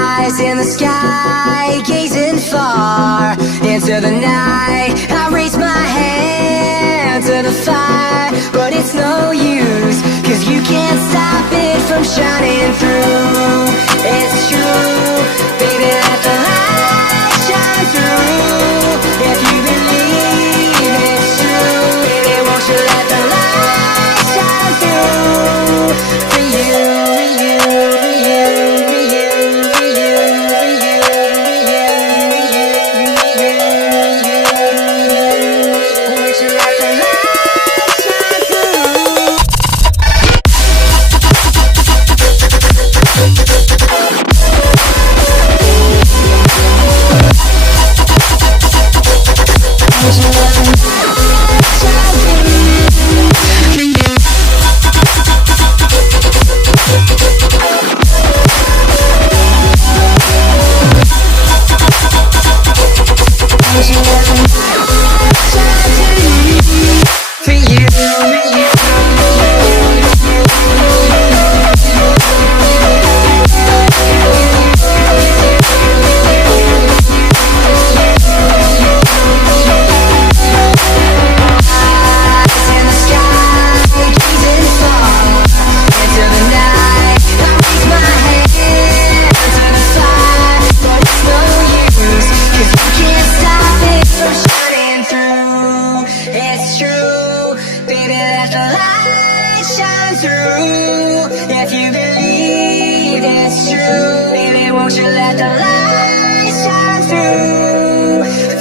eyes in the sky, gazing far into the night. I raise my hand to the fire, but it's no use, 'cause you can't stop it from shining through. It's true, baby, let the light shine through. If you believe it's true, baby, won't you let the light shine through for you, for you, for you, for you, for you, for you, for you, for you, for you. Won't you let the light shine through? If you believe it's true, baby, won't you let the light shine through?